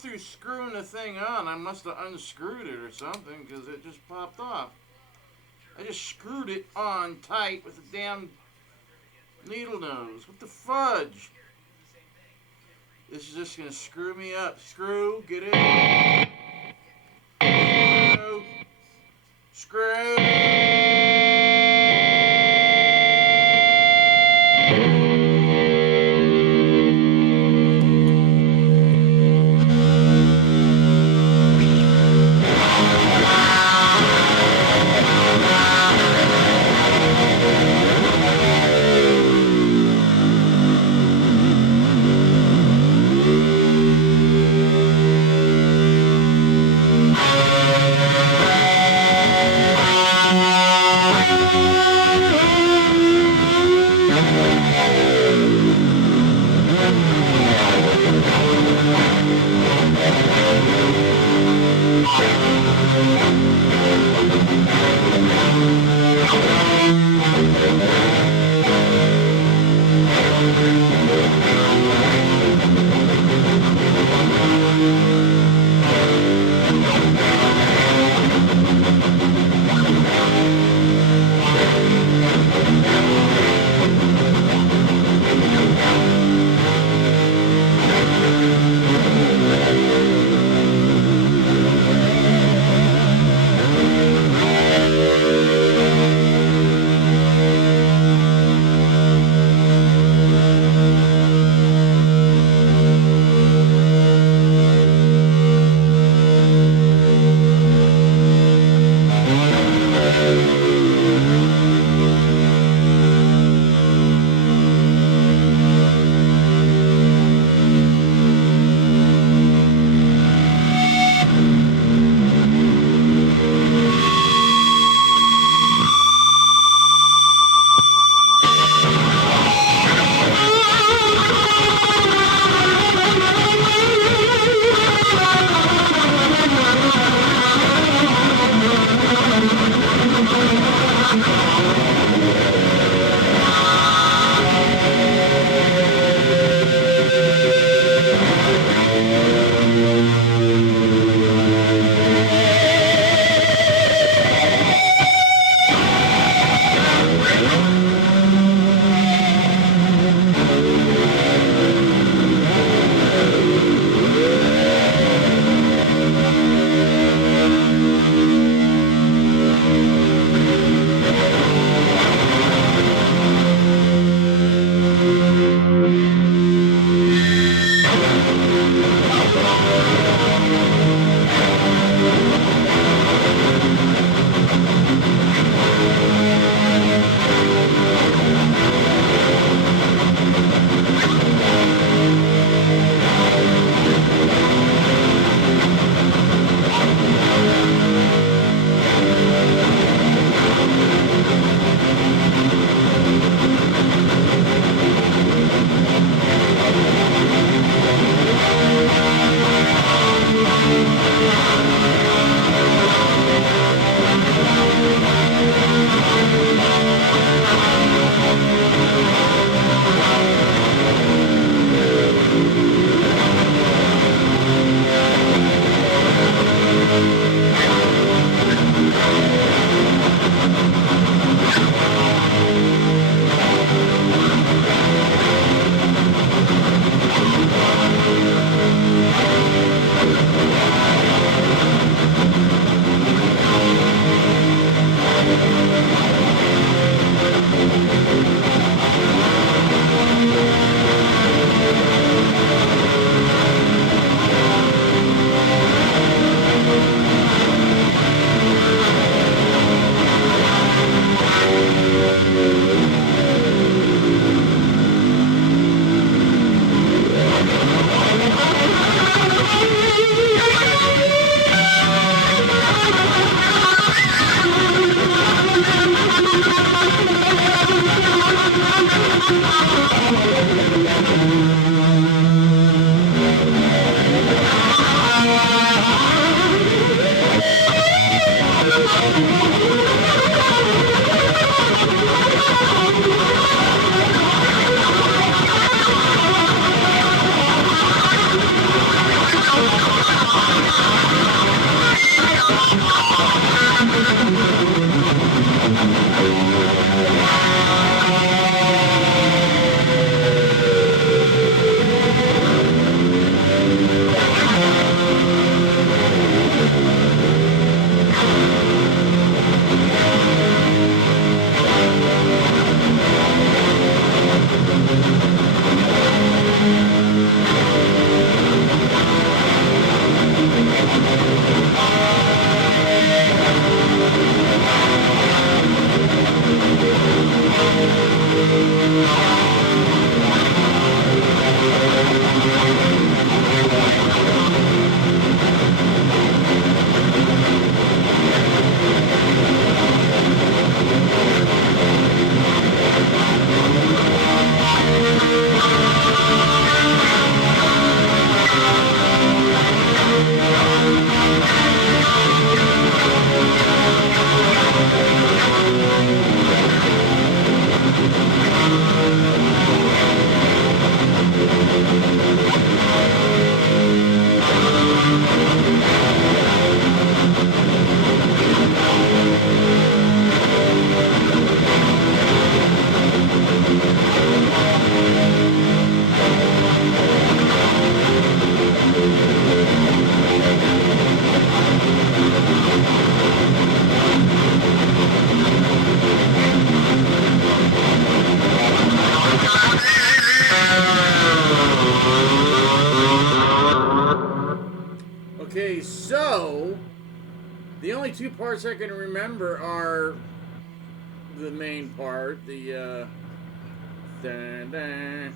through screwing the thing on. I must have unscrewed it or something because it just popped off. I just screwed it on tight with a damn needle nose. What the fudge? This is just gonna screw me up. Screw, get it? Screw. Screw. Okay, so the only two parts I can remember are the main part, the I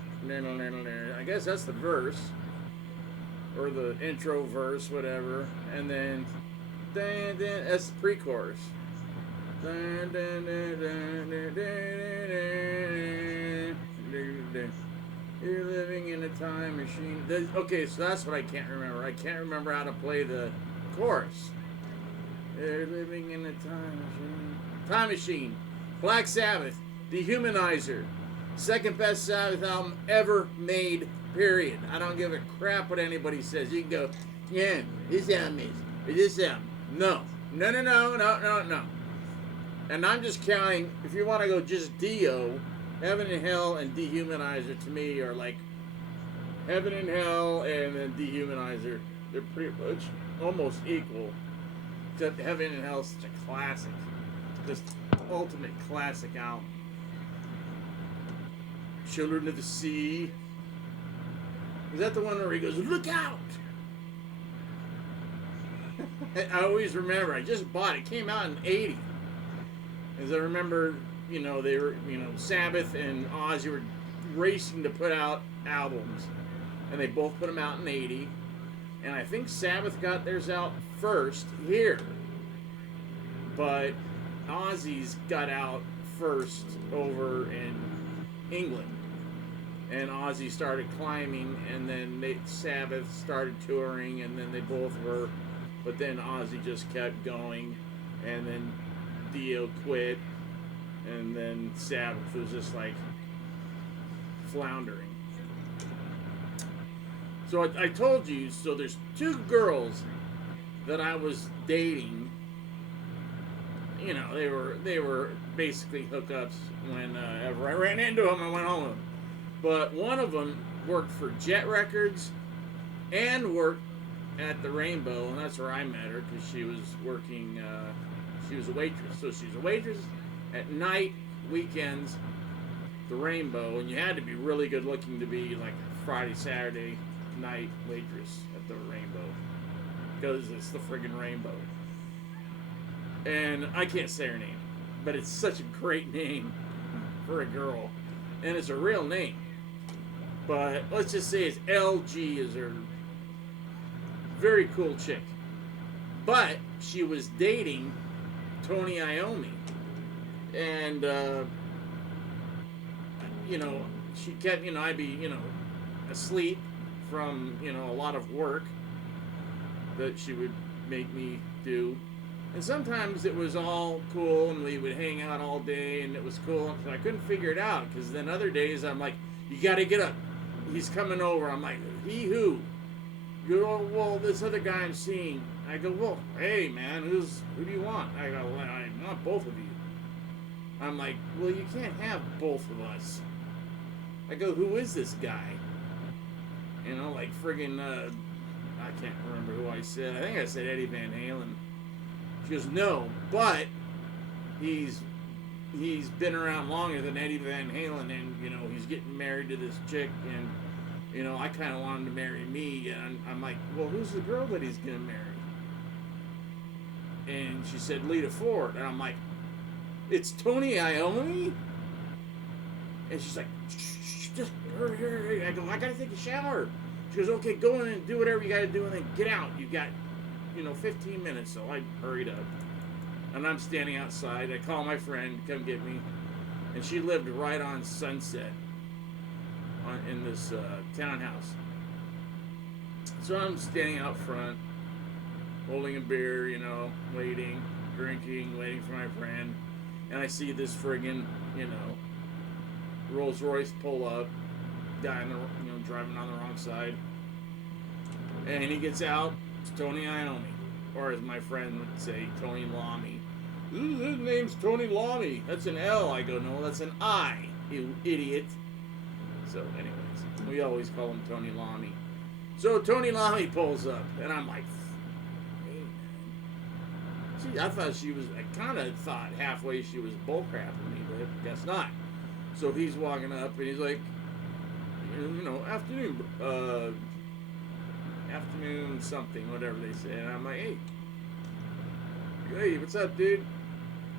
guess that's the verse or the intro verse, whatever, and then that's the pre-chorus. You're living in a time machine. Okay, so that's what I can't remember. I can't remember how to play the chorus. You're living in a time machine. Time Machine. Black Sabbath. Dehumanizer. Second best Sabbath album ever made, period. I don't give a crap what anybody says. You can go, yeah, this album is, or this album. No. No, no, no, no, no, no. And I'm just counting, if you want to go just Dio, Heaven and Hell and Dehumanizer to me are like Heaven and Hell and then Dehumanizer. They're pretty much almost equal. Except Heaven and Hell is such a classic. Just ultimate classic album. Children of the Sea. Is that the one where he goes, look out? I always remember, I just bought it. It came out in 80. As I remember, you know, they were, you know, Sabbath and Ozzy were racing to put out albums. And they both put them out in 80. And I think Sabbath got theirs out first here. But Ozzy's got out first over in England. And Ozzy started climbing, and then Sabbath started touring, and then they both were. But then Ozzy just kept going, and then Dio quit, and then Sabbath was just like floundering. So I told you, so there's two girls that I was dating. You know, they were basically hookups whenever I ran into them, I went home with them. But one of them worked for Jet Records and worked at the Rainbow, and that's where I met her because she was working, she was a waitress. So she was a waitress at night, weekends, the Rainbow, and you had to be really good looking to be like a Friday, Saturday night waitress at the Rainbow because it's the friggin' Rainbow. And I can't say her name, but it's such a great name for a girl, and it's a real name. But let's just say it's LG is her. Very cool chick. But she was dating Tony Iommi. And, you know, she kept, you know, I'd be, you know, asleep from, you know, a lot of work that she would make me do. And sometimes it was all cool and we would hang out all day and it was cool. So I couldn't figure it out because then other days I'm like, you got to get up. He's coming over. I'm like, he who? You go, well, this other guy I'm seeing. I go, well, hey, man, who do you want? I go, well, I want both of you. I'm like, well, you can't have both of us. I go, who is this guy? You know, like friggin', I can't remember who I said. I think I said Eddie Van Halen. She goes, no, but he's been around longer than Eddie Van Halen, and, you know, he's getting married to this chick, and, you know, I kind of want him to marry me, and I'm like, well, who's the girl that he's going to marry? And she said, Lita Ford, and I'm like, it's Tony Iommi? And she's like, shh, just hurry. I go, I got to take a shower. She goes, okay, go in and do whatever you got to do, and then get out. You got, you know, 15 minutes, so I hurried up. And I'm standing outside. I call my friend to come get me. And she lived right on Sunset in this townhouse. So I'm standing out front, holding a beer, you know, waiting, drinking, waiting for my friend. And I see this friggin', you know, Rolls Royce pull up, guy in the, you know, driving on the wrong side. And he gets out, it's Tony Iommi. Or as my friend would say, Tony Lamy. His name's Tony Lamy. That's an L. I go, no, that's an I, you idiot. So anyways, we always call him Tony Lamy. So Tony Lamy pulls up, and I'm like, hey, man. See, I thought she was, I kind of thought halfway she was bullcrapping me, but I guess not. So he's walking up, and he's like, you know, afternoon, afternoon something, whatever they say. And I'm like, hey, what's up, dude?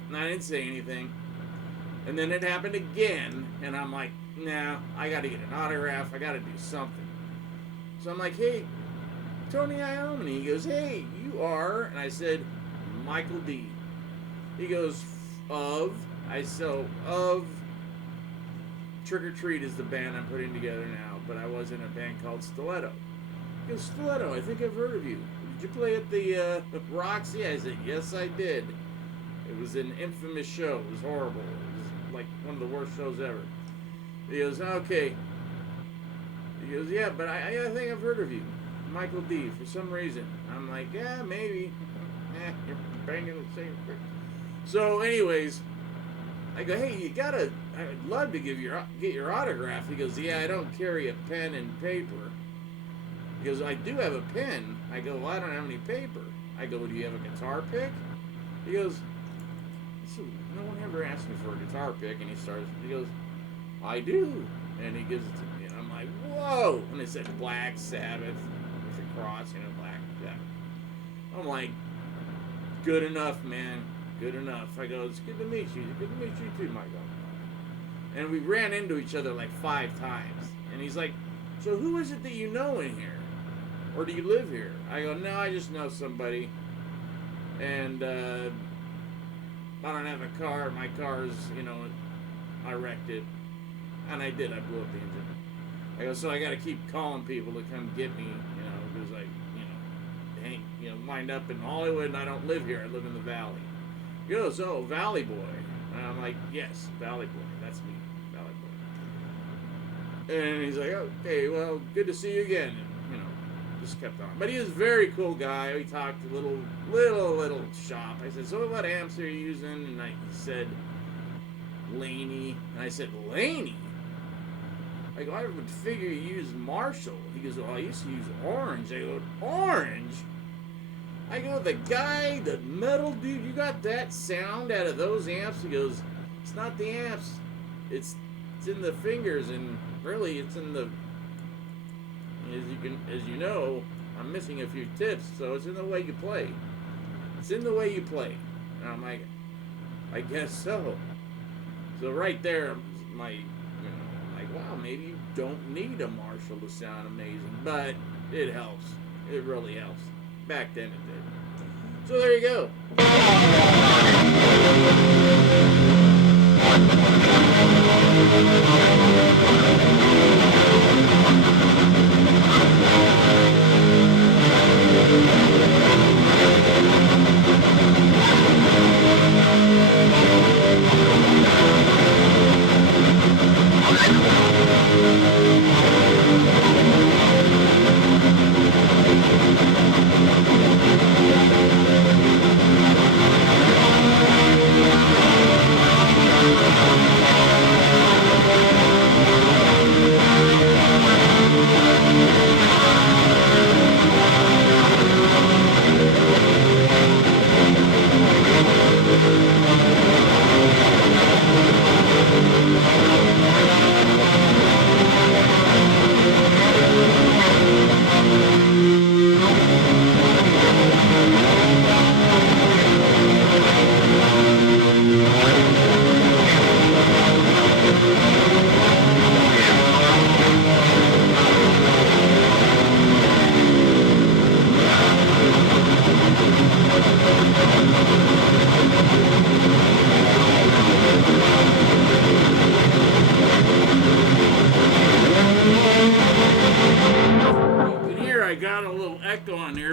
And I didn't say anything. And then it happened again, and I'm like, nah, I gotta get an autograph, I gotta do something. So I'm like, hey, Tony Iommi. He goes, hey, you are, and I said, Michael D. He goes, of? I said, of Trick or Treat is the band I'm putting together now, but I was in a band called Stiletto. He goes, Stiletto, I think I've heard of you. Did you play at the Roxy? I said, yes, I did. It was an infamous show. It was horrible. It was like one of the worst shows ever. He goes, okay. He goes, yeah, but I think I've heard of you. Michael D, for some reason. I'm like, yeah, maybe. You're banging the same thing. So, anyways, I go, hey, I'd love to get your autograph. He goes, yeah, I don't carry a pen and paper. He goes, I do have a pen. I go, well, I don't have any paper. I go, do you have a guitar pick? He goes, no one ever asked me for a guitar pick. And he goes, I do. And he gives it to me. And I'm like, whoa. And it said Black Sabbath with a cross, Black Sabbath. I'm like, good enough, man. Good enough. I go, it's good to meet you. Good to meet you too, Michael. And we ran into each other like 5 times. And he's like, so who is it that you know in here? Or do you live here? I go, no, I just know somebody. And I don't have a car. My car's, I wrecked it. And I did. I blew up the engine. I go, so I got to keep calling people to come get me, because I, wind up in Hollywood and I don't live here. I live in the Valley. He goes, oh, Valley Boy. And I'm like, yes, Valley Boy. That's me, Valley Boy. And he's like, okay, well, good to see you again. And, just kept on. But he was a very cool guy. We talked a little shop. I said, so what amps are you using? And he said, Laney. And I said, Laney? I go, I would figure you use Marshall. He goes, well, I used to use Orange. I go, Orange? I go, the metal dude, you got that sound out of those amps? He goes, it's not the amps. It's in the fingers, and really it's in the, as you know, I'm missing a few tips, so it's in the way you play. It's in the way you play. And I'm like, I guess so. So right there, like, wow, maybe you don't need a Marshall to sound amazing, but it helps. It really helps. Back then it did. So there you go.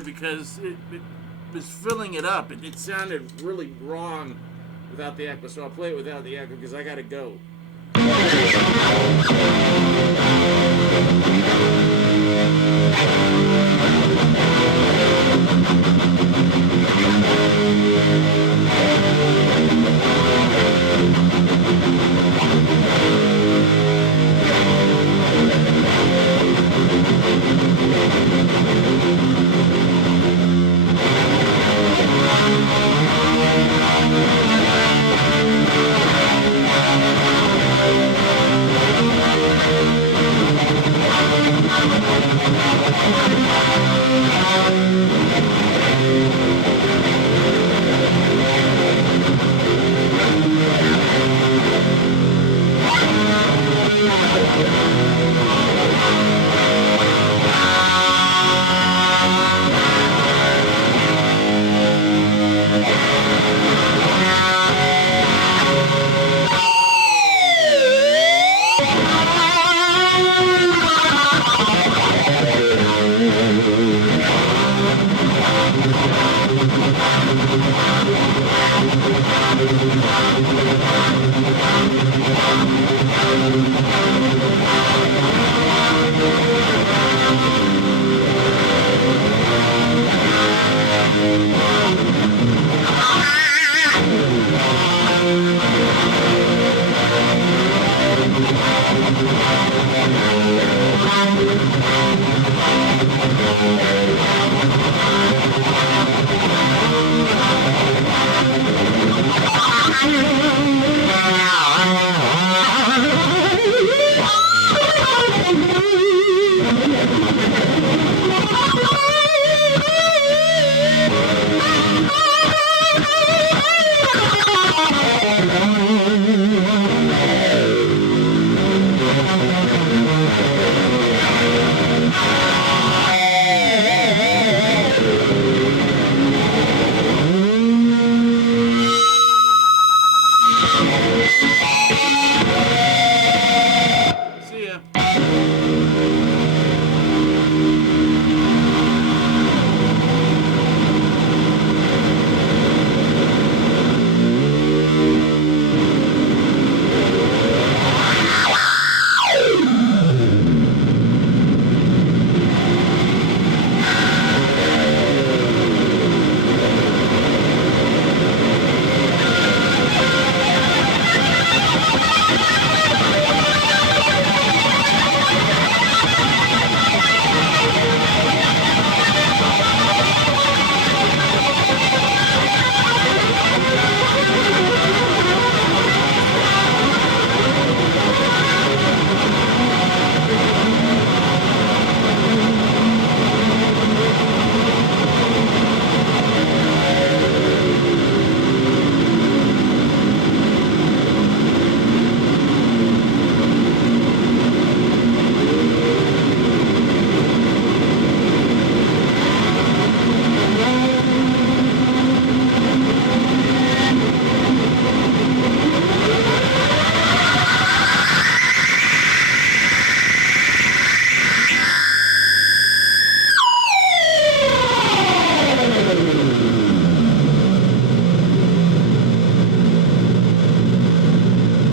Because it was filling it up. It sounded really wrong without the echo, so I'll play it without the echo because I gotta go.